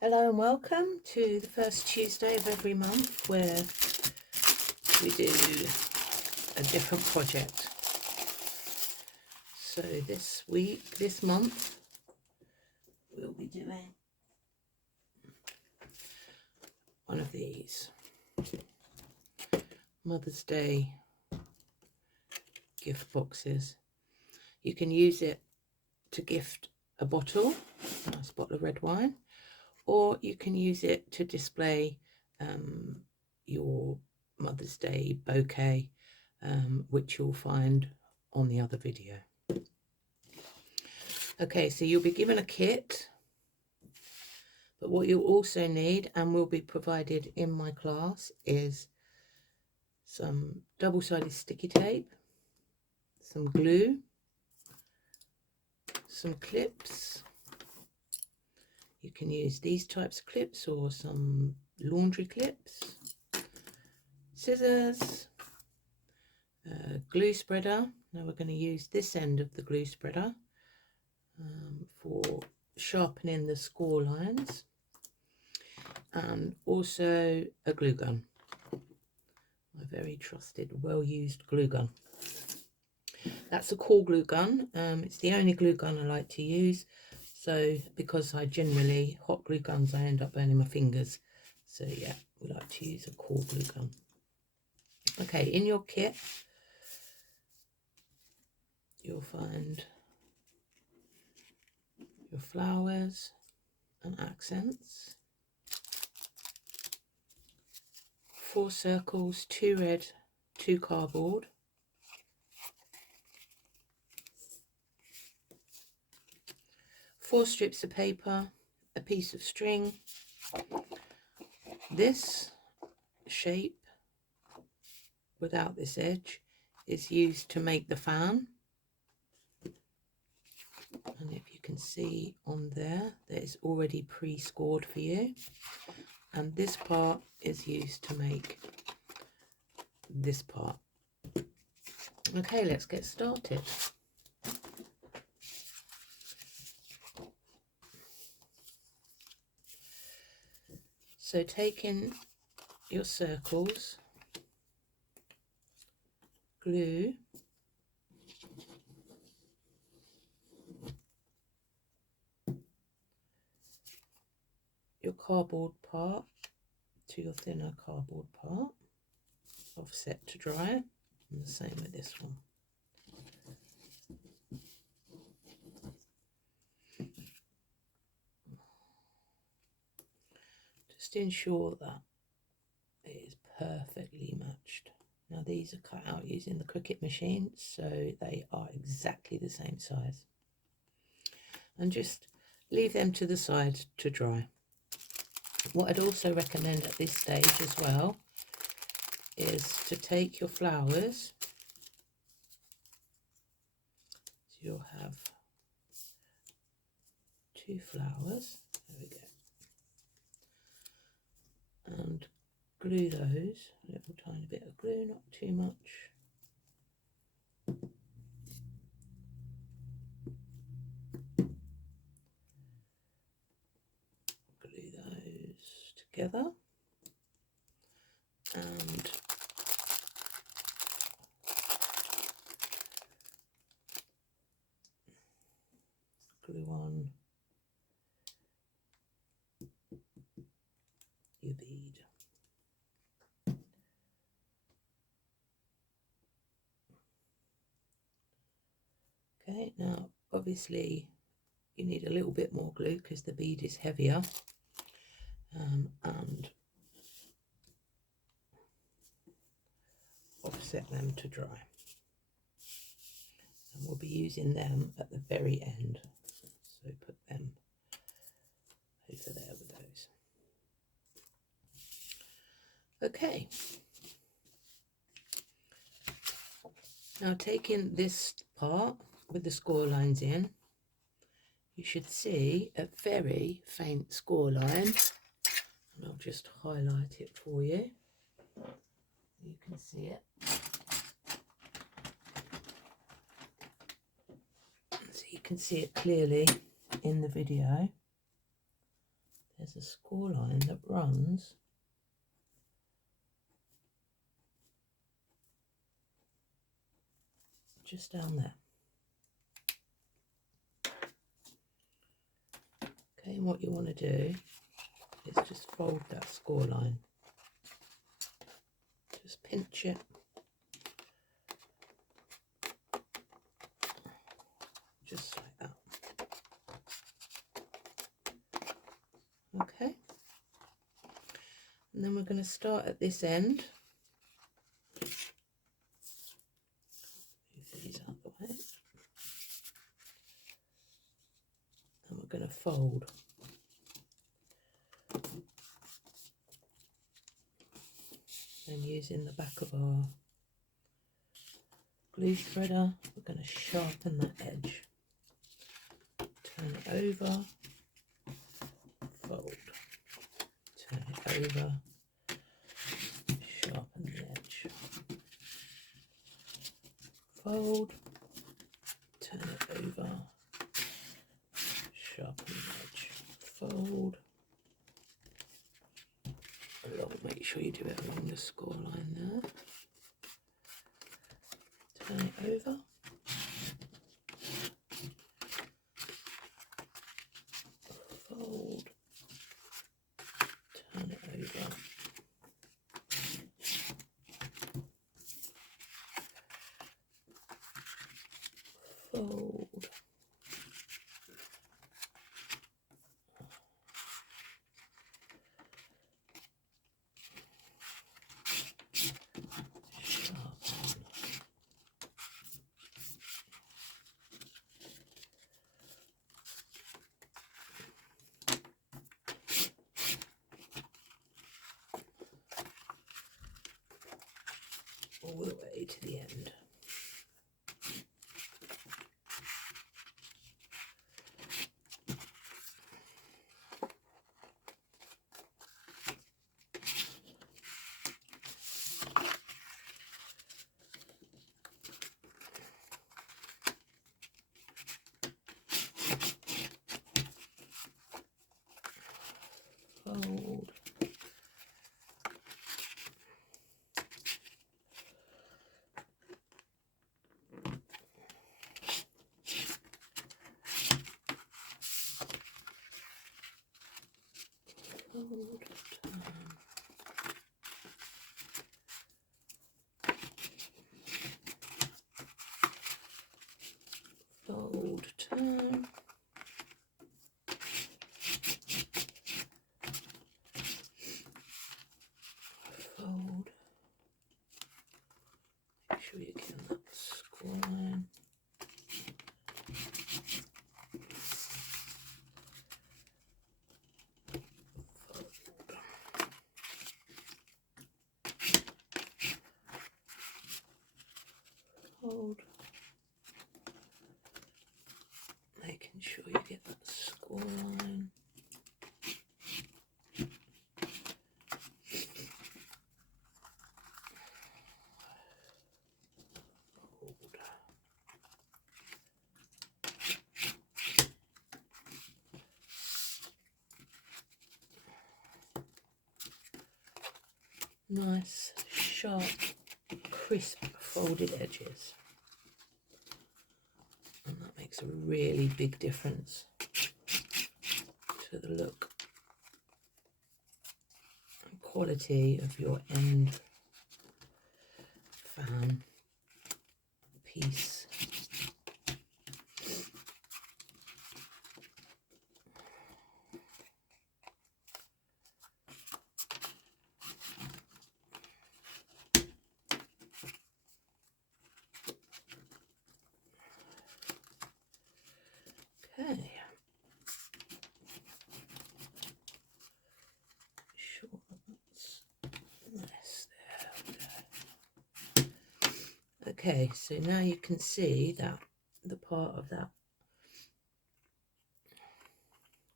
Hello and welcome to the first Tuesday of every month where we do a different project. So this month, we'll be doing one of these Mother's Day gift boxes. You can use it to gift a bottle, a nice bottle of red wine, or you can use it to display your Mother's Day bouquet, which you'll find on the other video. Okay, so you'll be given a kit, but what you'll also need, and will be provided in my class, is some double-sided sticky tape, some glue, some clips. You can use these types of clips or some laundry clips, scissors, glue spreader. Now we're going to use this end of the glue spreader for sharpening the score lines, and also a glue gun, my very trusted, well-used glue gun. That's a core glue gun. It's the only glue gun I like to use. So because I generally, hot glue guns, I end up burning my fingers. So yeah, we like to use a core glue gun. Okay, in your kit, you'll find your flowers and accents, 4 circles, 2 red, 2 cardboard, four strips of paper, a piece of string. This shape without this edge is used to make the fan, and if you can see on there, that is already pre-scored for you, and this part is used to make this part. Okay, let's get started. So taking your circles, glue, your cardboard part to your thinner cardboard part, offset to dry, and the same with this one. Just to ensure that it is perfectly matched. Now these are cut out using the Cricut machine, so they are exactly the same size. And just leave them to the side to dry. What I'd also recommend at this stage as well is to take your flowers. So you'll have 2 flowers, there we go, and glue those, a little tiny bit of glue, not too much. Glue those together, and glue on your bead. Okay, now obviously you need a little bit more glue because the bead is heavier, and offset them to dry, and we'll be using them at the very end, so put them over there with those. Okay, now taking this part with the score lines in, you should see a very faint score line, and I'll just highlight it for you. You can see it. So you can see it clearly in the video. There's a score line that runs just down there. Okay, and what you want to do is just fold that score line. Just pinch it. Just like that. Okay. And then we're going to start at this end. Move these out of the way. And we're going to fold. And using the back of our glue threader, we're going to sharpen that edge. Turn it over, fold. Turn it over, sharpen the edge. Fold, turn it over, sharpen the edge. Fold. Make sure you do it along the score line there. Turn it over. Fold. Turn it over. Fold. All the way to the end. Fold. Fold, turn. Fold. Make sure you get that score line. Fold. Making sure you get that score line. Fold. Nice, sharp, crisp folded edges. And that makes a really big difference to the look and quality of your end fan piece. Okay. Sure, that's nice there. Okay, so now you can see that the part of that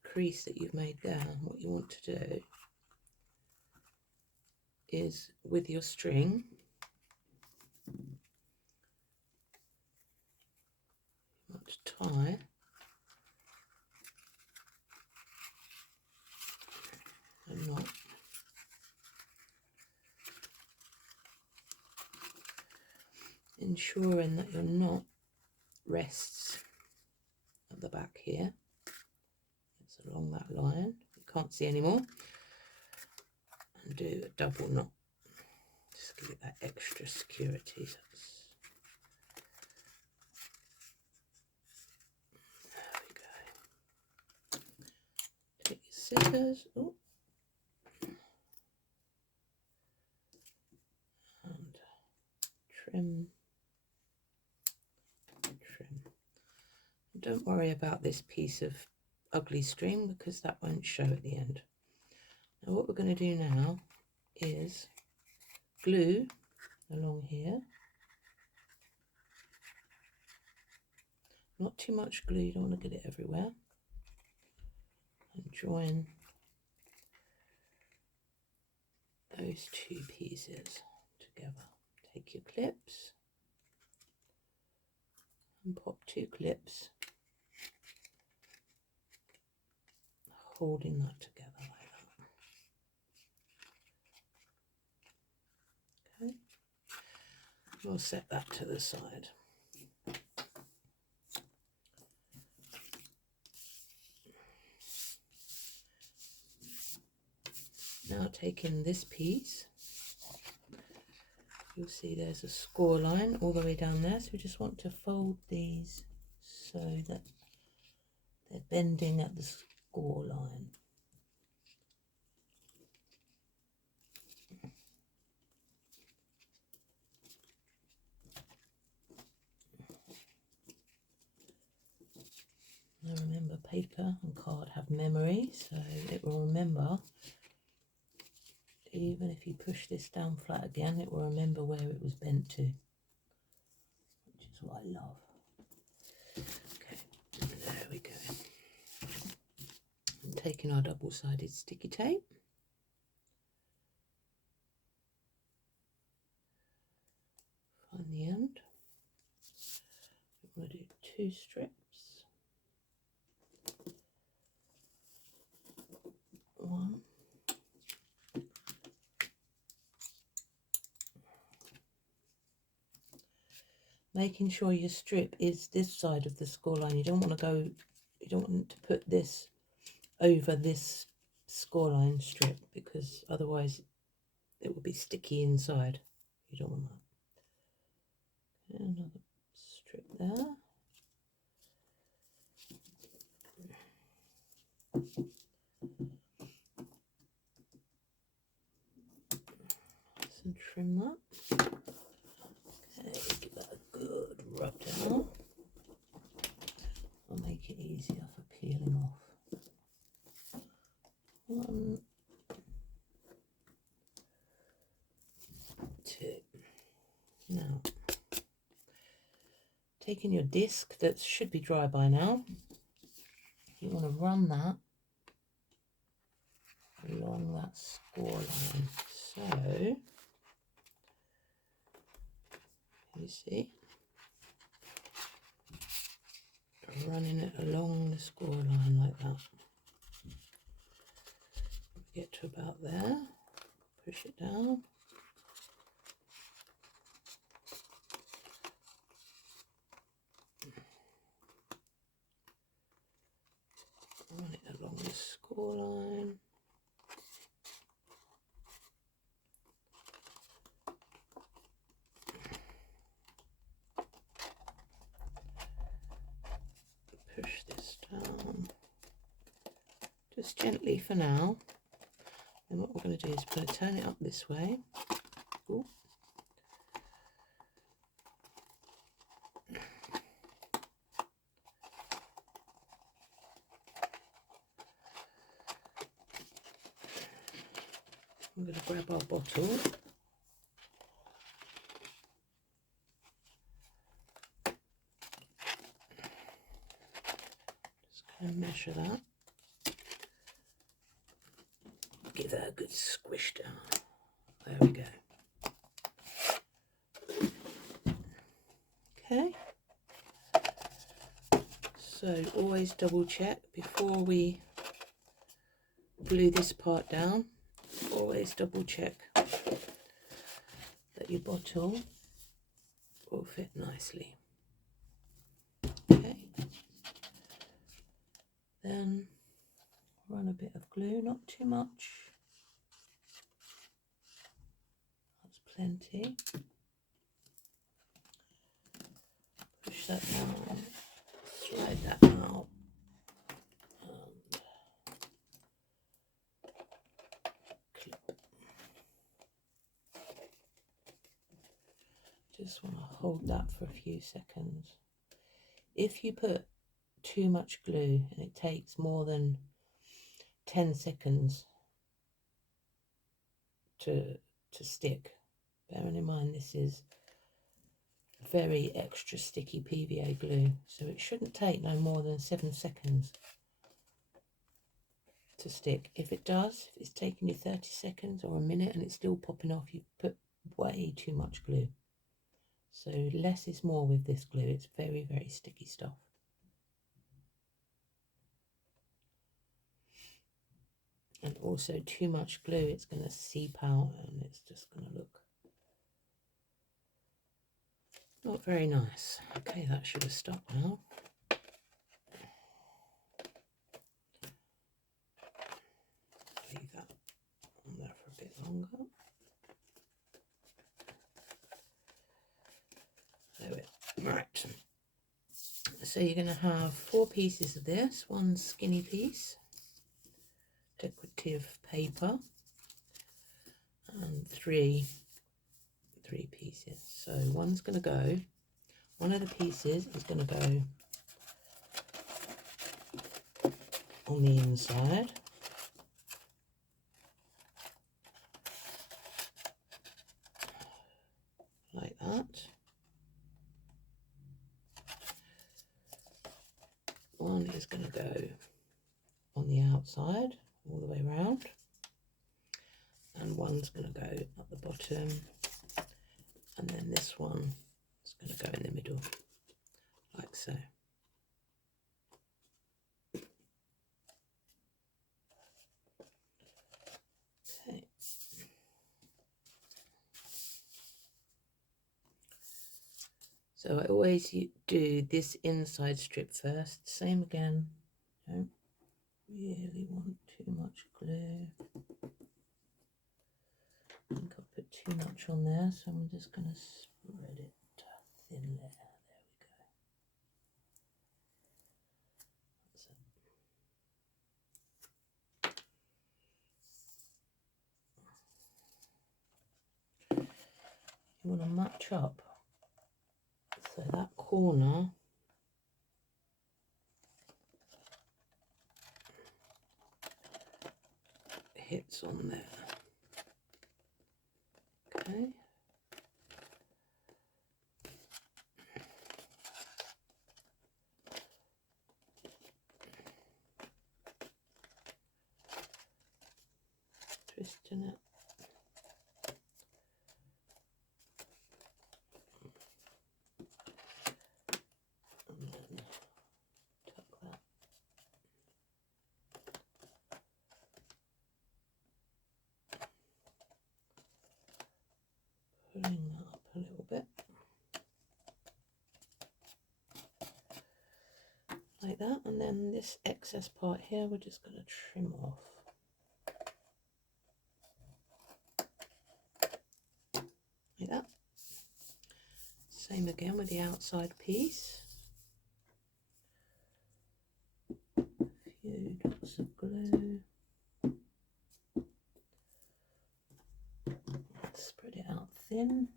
crease that you've made there, what you want to do is with your string, you want to tie ensuring that your knot rests at the back here. It's along that line. You can't see anymore. And do a double knot. Just give it that extra security. So there we go. Take your scissors. Oh. And trim. Don't worry about this piece of ugly string because that won't show at the end. Now what we're going to do now is glue along here. Not too much glue, you don't want to get it everywhere. And join those two pieces together. Take your clips and pop two clips, holding that together like that. Okay, we'll set that to the side. Now taking this piece, you'll see there's a score line all the way down there, so we just want to fold these so that they're bending at the score line. Now remember, paper and card have memory, so it will remember. Even if you push this down flat again, it will remember where it was bent to, which is what I love. Okay, there we go. I'm taking our double-sided sticky tape. Find the end. I'm going to do 2 strips. 1. Making sure your strip is this side of the score line. You don't want to put this over this score line strip because otherwise it will be sticky inside. You don't want that. Okay, another strip there. And trim that. Okay, give that a good rub down. I'll make it easier for peeling off. 1, 2. Now, taking your disc that should be dry by now, you want to run that along that score line. So, you see, running it along the score line like that. Get to about there, push it down. Run it along the score line. Push this down. Just gently for now. And what we're going to do is we're going to turn it up this way. Ooh. I'm going to grab our bottle. Just going to measure that. Give that a good squish down. There we go. Okay. So always double check before we glue this part down. Always double check that your bottle will fit nicely. Okay, then run a bit of glue, not too much, that's plenty. Push that down, slide that out, and clip. Just want to hold that for a few seconds. If you put too much glue and it takes more than 10 seconds to stick, bearing in mind this is very extra sticky PVA glue, so it shouldn't take no more than 7 seconds to stick. If it does, if it's taking you 30 seconds or a minute and it's still popping off, you've put way too much glue. So less is more with this glue. It's very, very sticky stuff. And also too much glue, it's going to seep out and it's just going to look not very nice. Okay, that should have stopped now. Leave that on there for a bit longer. Right, so you're going to have 4 pieces of this, one skinny piece, decorative paper, and three pieces. So one of the pieces is going to go on the inside, like that. One is going to go on the outside all the way around, and one's going to go at the bottom, and then this one is going to go in the middle, like so. Okay. So I always do this inside strip first. Same again. Don't really want too much glue. I think I've put too much on there, so I'm just going to spread it thin there. There we go. That's it. You want to match up so that corner hits on there. Okay. Twisting it. And then tuck that. Pulling that up a little bit. Like that, and then this excess part here we're just going to trim off. Like that. Same again with the outside piece. A few dots of glue. Spread it out thin.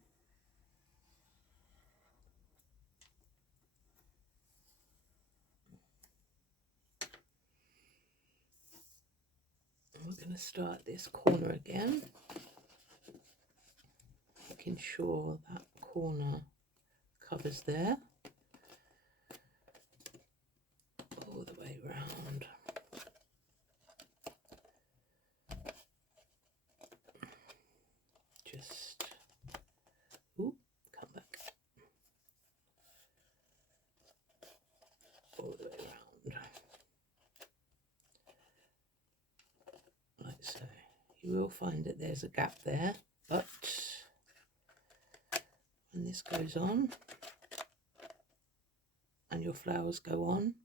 We're going to start this corner again, making sure that corner covers there all the way around. Just come back all the way around, like so. You will find that there's a gap there, but and this goes on, and your flowers go on,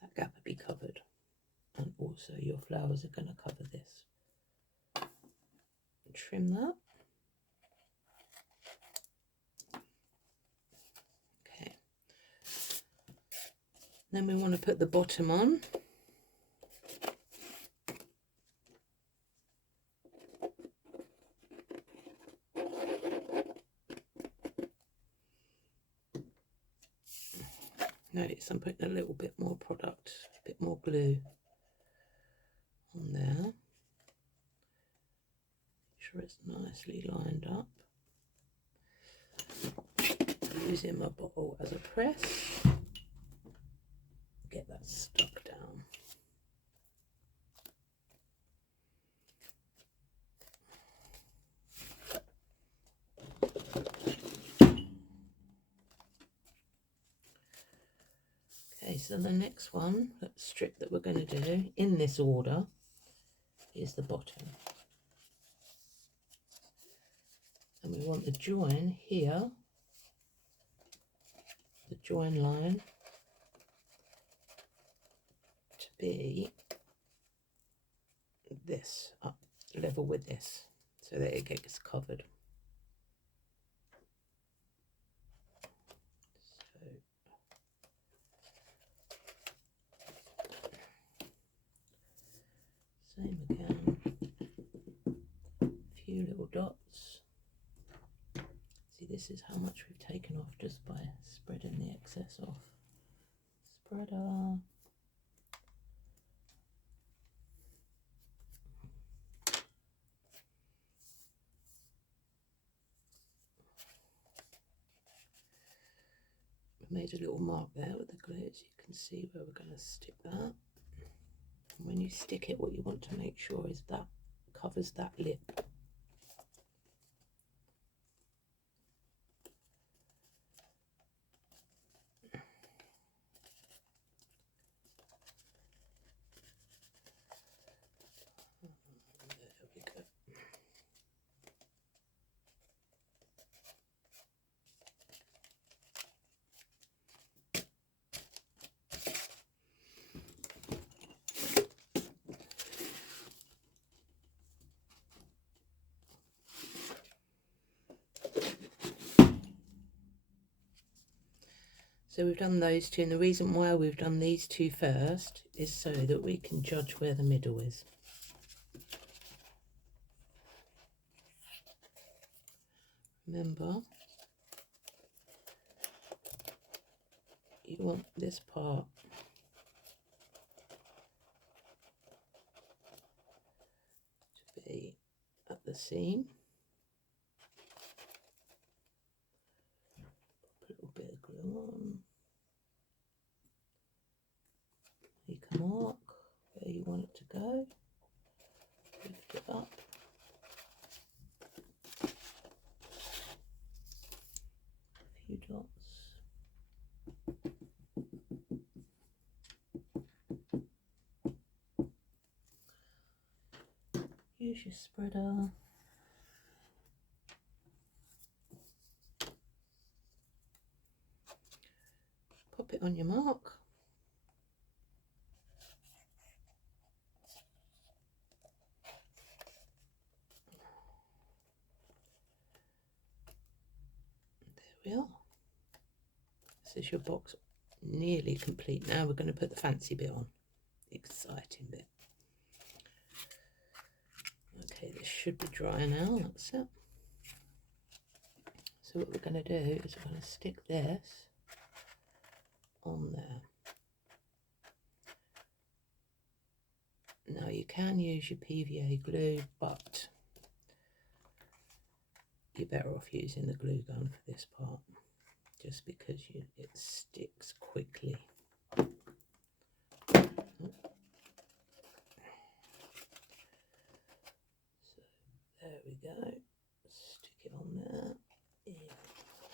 that gap will be covered, and also your flowers are going to cover this. Trim that. Okay. Then we want to put the bottom on. Notice I'm putting a little bit more product, a bit more glue on there. Make sure it's nicely lined up. Using my bottle as a press, get that stuck down. Okay, so the next one, that strip that we're going to do in this order is the bottom. And we want the join here, the join line, to be this, up level with this, so that it gets covered. So, same again, a few little dots. See, this is how much we've taken off just by spreading the excess off. Spreader. We made a little mark there with the glue, so you can see where we're going to stick that. And when you stick it, what you want to make sure is that covers that lip. There we go. So we've done those two, and the reason why we've done these two first is so that we can judge where the middle is. Remember, you want this part to be at the seam. Put a little bit of glue on. Make a mark where you want it to go. Lift it up. A few dots. Use your spreader. Pop it on your mark. There we are. This is your box nearly complete. Now we're going to put the fancy bit on. The exciting bit. Okay, this should be dry now. That's it. So what we're going to do is we're going to stick this on there. Now you can use your PVA glue, but you're better off using the glue gun for this part, just because it sticks quickly. So there we go. Stick it on there.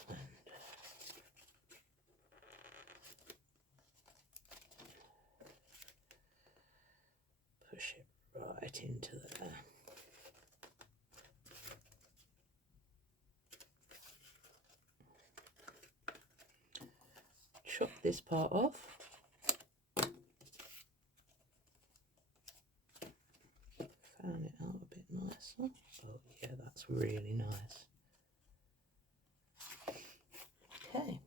And push it right into there. chop this part off. Fan it out a bit nicer. Oh yeah, that's really nice. Okay.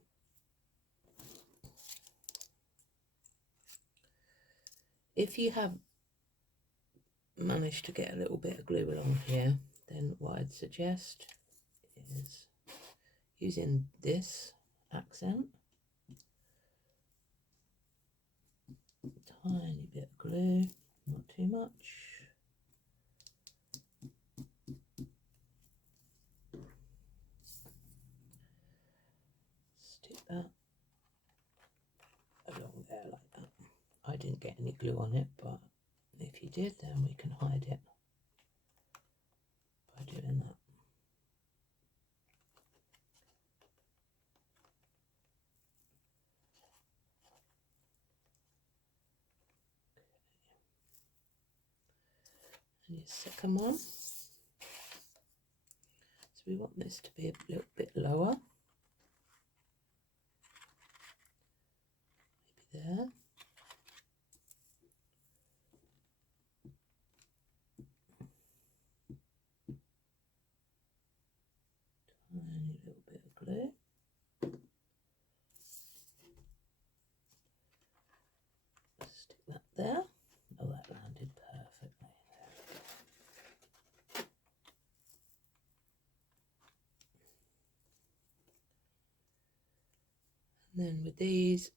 If you have managed to get a little bit of glue along here, then what I'd suggest is using this accent, tiny bit of glue, not too much. Stick that along there like that. I didn't get any glue on it, but if you did, then we can hide it by doing that. And your second one. So we want this to be a little bit lower. Maybe there. Tiny little bit of glue. Stick that there. Oh, that landed perfectly. And then with these,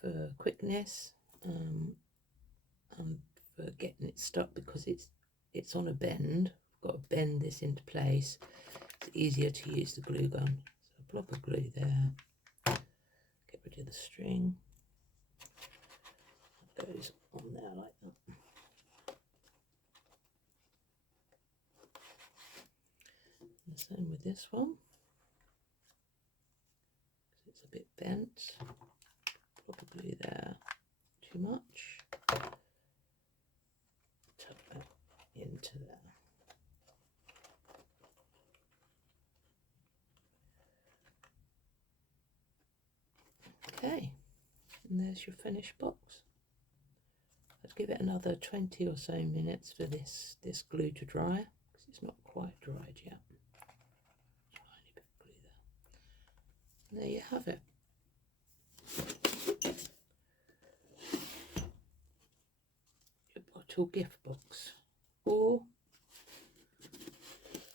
for quickness and for getting it stuck, because it's on a bend, I've got to bend this into place. It's easier to use the glue gun. So a blob of glue there. Get rid of the string. That goes on there like that. And the same with this one. It's a bit bent. Probably there. Too much. Tuck that into there. Okay, and there's your finished box. Let's give it another 20 or so minutes for this glue to dry, because it's not quite dried yet. Tiny bit of glue there. And there you have it. Your bottle gift box, or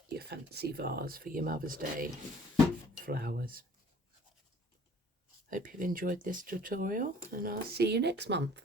your fancy vase for your Mother's Day flowers. Hope you've enjoyed this tutorial, and I'll see you next month.